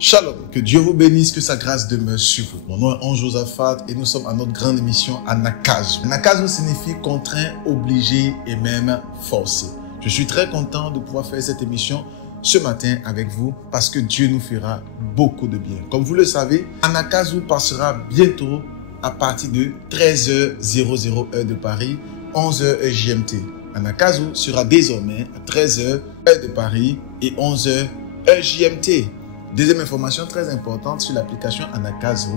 Shalom, que Dieu vous bénisse, que sa grâce demeure sur vous. Mon nom est Ange Josaphat et nous sommes à notre grande émission Anakazo. Anakazo signifie contraint, obligé et même forcé. Je suis très content de pouvoir faire cette émission ce matin avec vous parce que Dieu nous fera beaucoup de bien. Comme vous le savez, Anakazo passera bientôt à partir de 13h00 heure de Paris, 11h heure GMT. Anakazo sera désormais à 13h heure de Paris et 11h heure GMT. Deuxième information très importante sur l'application Anakazo.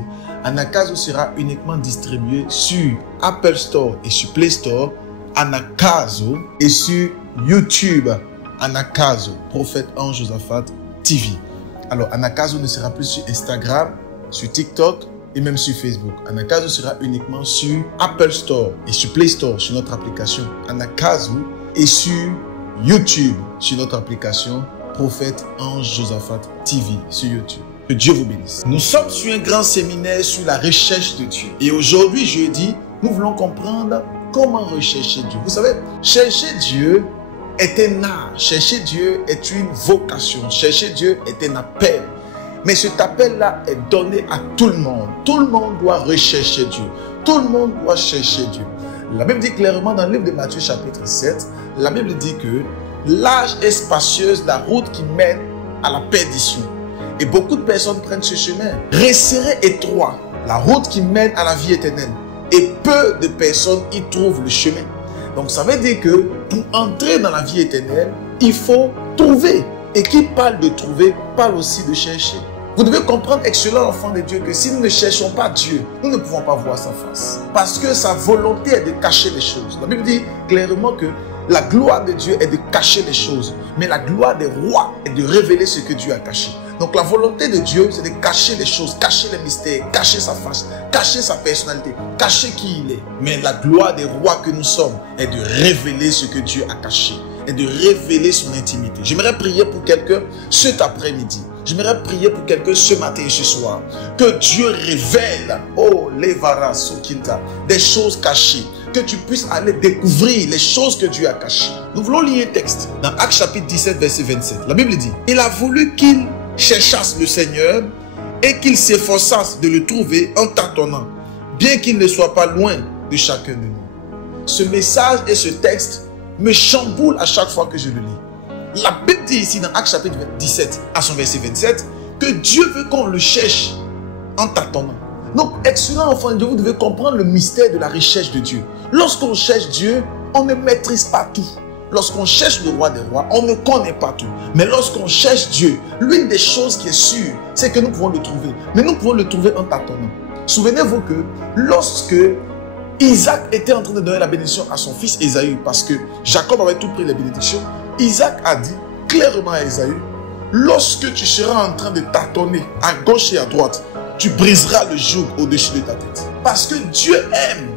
Anakazo sera uniquement distribué sur Apple Store et sur Play Store, Anakazo, et sur YouTube, Anakazo, Prophète Ange Josaphat TV. Alors, Anakazo ne sera plus sur Instagram, sur TikTok et même sur Facebook. Anakazo sera uniquement sur Apple Store et sur Play Store, sur notre application Anakazo, et sur YouTube, sur notre application Prophète Ange Josaphat TV sur YouTube. Que Dieu vous bénisse. Nous sommes sur un grand séminaire sur la recherche de Dieu. Et aujourd'hui, jeudi, nous voulons comprendre comment rechercher Dieu. Vous savez, chercher Dieu est un art. Chercher Dieu est une vocation. Chercher Dieu est un appel. Mais cet appel-là est donné à tout le monde. Tout le monde doit rechercher Dieu. Tout le monde doit chercher Dieu. La Bible dit clairement dans le livre de Matthieu chapitre 7, la Bible dit que large et spacieuse la route qui mène à la perdition. Et beaucoup de personnes prennent ce chemin. Resserré étroit, la route qui mène à la vie éternelle. Et peu de personnes y trouvent le chemin. Donc ça veut dire que pour entrer dans la vie éternelle, il faut trouver. Et qui parle de trouver, parle aussi de chercher. Vous devez comprendre, excellent enfant de Dieu, que si nous ne cherchons pas Dieu, nous ne pouvons pas voir sa face. Parce que sa volonté est de cacher les choses. La Bible dit clairement que la gloire de Dieu est de cacher les choses. Mais la gloire des rois est de révéler ce que Dieu a caché. Donc la volonté de Dieu, c'est de cacher les choses, cacher les mystères, cacher sa face, cacher sa personnalité, cacher qui il est. Mais la gloire des rois que nous sommes est de révéler ce que Dieu a caché, est de révéler son intimité. J'aimerais prier pour quelqu'un cet après-midi. J'aimerais prier pour quelqu'un ce matin et ce soir. Que Dieu révèle, oh, Levara Sokinta, des choses cachées. Que tu puisses aller découvrir les choses que Dieu a cachées. Nous voulons lire un texte dans Actes chapitre 17, verset 27. La Bible dit, il a voulu qu'ils cherchassent le Seigneur et qu'ils s'efforçassent de le trouver en tâtonnant, bien qu'il ne soit pas loin de chacun de nous. Ce message et ce texte me chamboulent à chaque fois que je le lis. La Bible dit ici dans Actes chapitre 17 à son verset 27 que Dieu veut qu'on le cherche en tâtonnant. Donc, excellent enfant de Dieu, vous devez comprendre le mystère de la recherche de Dieu. Lorsqu'on cherche Dieu, on ne maîtrise pas tout. Lorsqu'on cherche le roi des rois, on ne connaît pas tout. Mais lorsqu'on cherche Dieu, l'une des choses qui est sûre, c'est que nous pouvons le trouver. Mais nous pouvons le trouver en tâtonnant. Souvenez-vous que lorsque Isaac était en train de donner la bénédiction à son fils Ésaü, parce que Jacob avait tout pris les bénédictions, Isaac a dit clairement à Ésaü, lorsque tu seras en train de tâtonner à gauche et à droite, tu briseras le joug au-dessus de ta tête. Parce que Dieu aime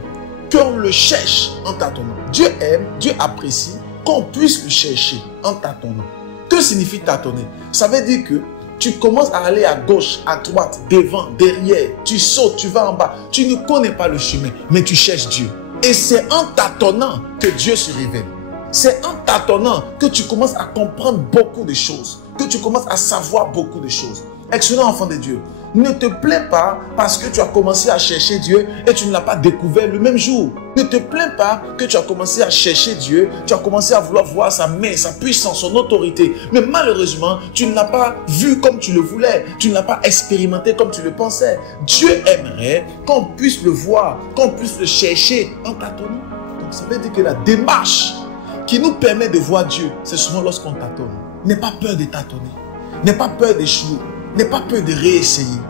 qu'on le cherche en tâtonnant. Dieu aime, Dieu apprécie qu'on puisse le chercher en tâtonnant. Que signifie tâtonner? Ça veut dire que tu commences à aller à gauche, à droite, devant, derrière. Tu sautes, tu vas en bas. Tu ne connais pas le chemin, mais tu cherches Dieu. Et c'est en tâtonnant que Dieu se révèle. C'est en tâtonnant que tu commences à comprendre beaucoup de choses. Que tu commences à savoir beaucoup de choses. Excellent enfant de Dieu. Ne te plains pas parce que tu as commencé à chercher Dieu et tu ne l'as pas découvert le même jour. Ne te plains pas que tu as commencé à chercher Dieu, tu as commencé à vouloir voir sa main, sa puissance, son autorité. Mais malheureusement, tu ne l'as pas vu comme tu le voulais. Tu ne l'as pas expérimenté comme tu le pensais. Dieu aimerait qu'on puisse le voir, qu'on puisse le chercher en tâtonnant. Donc ça veut dire que la démarche qui nous permet de voir Dieu, c'est souvent lorsqu'on tâtonne. N'aie pas peur de tâtonner. N'aie pas peur d'échouer. N'aie pas peur de réessayer.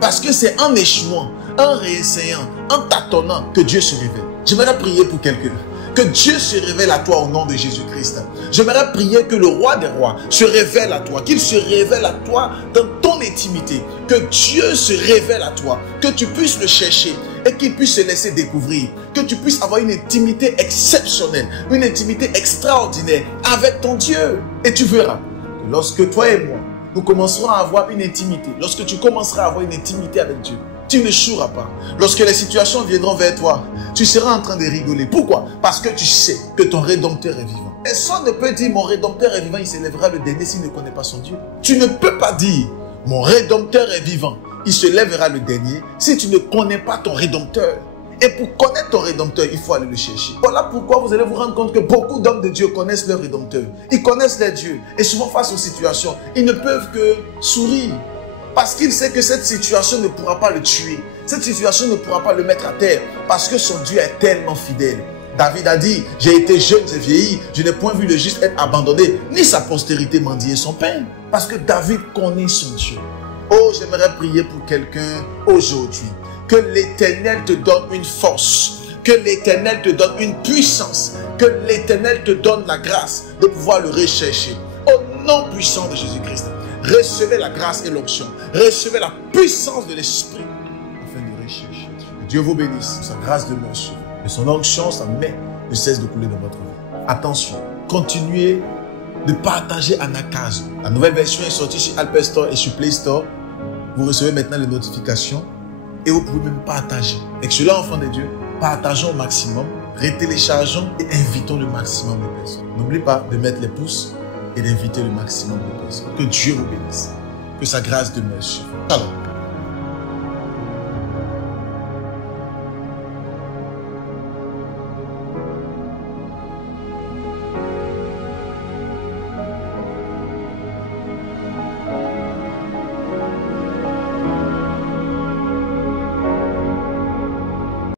Parce que c'est en échouant, en réessayant, en tâtonnant que Dieu se révèle. J'aimerais prier pour quelqu'un. Que Dieu se révèle à toi au nom de Jésus-Christ. J'aimerais prier que le roi des rois se révèle à toi. Qu'il se révèle à toi dans ton intimité. Que Dieu se révèle à toi. Que tu puisses le chercher et qu'il puisse se laisser découvrir. Que tu puisses avoir une intimité exceptionnelle. Une intimité extraordinaire avec ton Dieu. Et tu verras que lorsque toi et moi, nous commencerons à avoir une intimité. Lorsque tu commenceras à avoir une intimité avec Dieu, tu n'échoueras pas. Lorsque les situations viendront vers toi, tu seras en train de rigoler. Pourquoi? Parce que tu sais que ton Rédempteur est vivant. Personne ne peut dire mon Rédempteur est vivant, il s'élèvera le dernier s'il ne connaît pas son Dieu. Tu ne peux pas dire Mon Rédempteur est vivant. Il se lèvera le dernier. Si tu ne connais pas ton Rédempteur, et pour connaître ton Rédempteur, il faut aller le chercher. Voilà pourquoi vous allez vous rendre compte que beaucoup d'hommes de Dieu connaissent leur Rédempteur. Ils connaissent leur Dieu. Et souvent face aux situations, ils ne peuvent que sourire. Parce qu'ils savent que cette situation ne pourra pas le tuer. Cette situation ne pourra pas le mettre à terre. Parce que son Dieu est tellement fidèle. David a dit, j'ai été jeune et vieilli, je n'ai point vu le juste être abandonné, ni sa postérité mendier son pain. Parce que David connaît son Dieu. Oh, j'aimerais prier pour quelqu'un aujourd'hui. Que l'Éternel te donne une force, que l'Éternel te donne une puissance, que l'Éternel te donne la grâce de pouvoir le rechercher. Au nom puissant de Jésus-Christ, recevez la grâce et l'onction, recevez la puissance de l'Esprit afin de rechercher. Que Dieu vous bénisse, sa grâce demeure sur vous. Que son onction, sa main ne cesse de couler dans votre vie. Attention, continuez de partager Anakazo. La nouvelle version est sortie sur Apple Store et sur Play Store. Vous recevez maintenant les notifications. Et vous pouvez même partager. Excellent enfant de Dieu, partageons au maximum, retéléchargeons et invitons le maximum de personnes. N'oubliez pas de mettre les pouces et d'inviter le maximum de personnes. Que Dieu vous bénisse. Que sa grâce demeure sur vous. Shalom.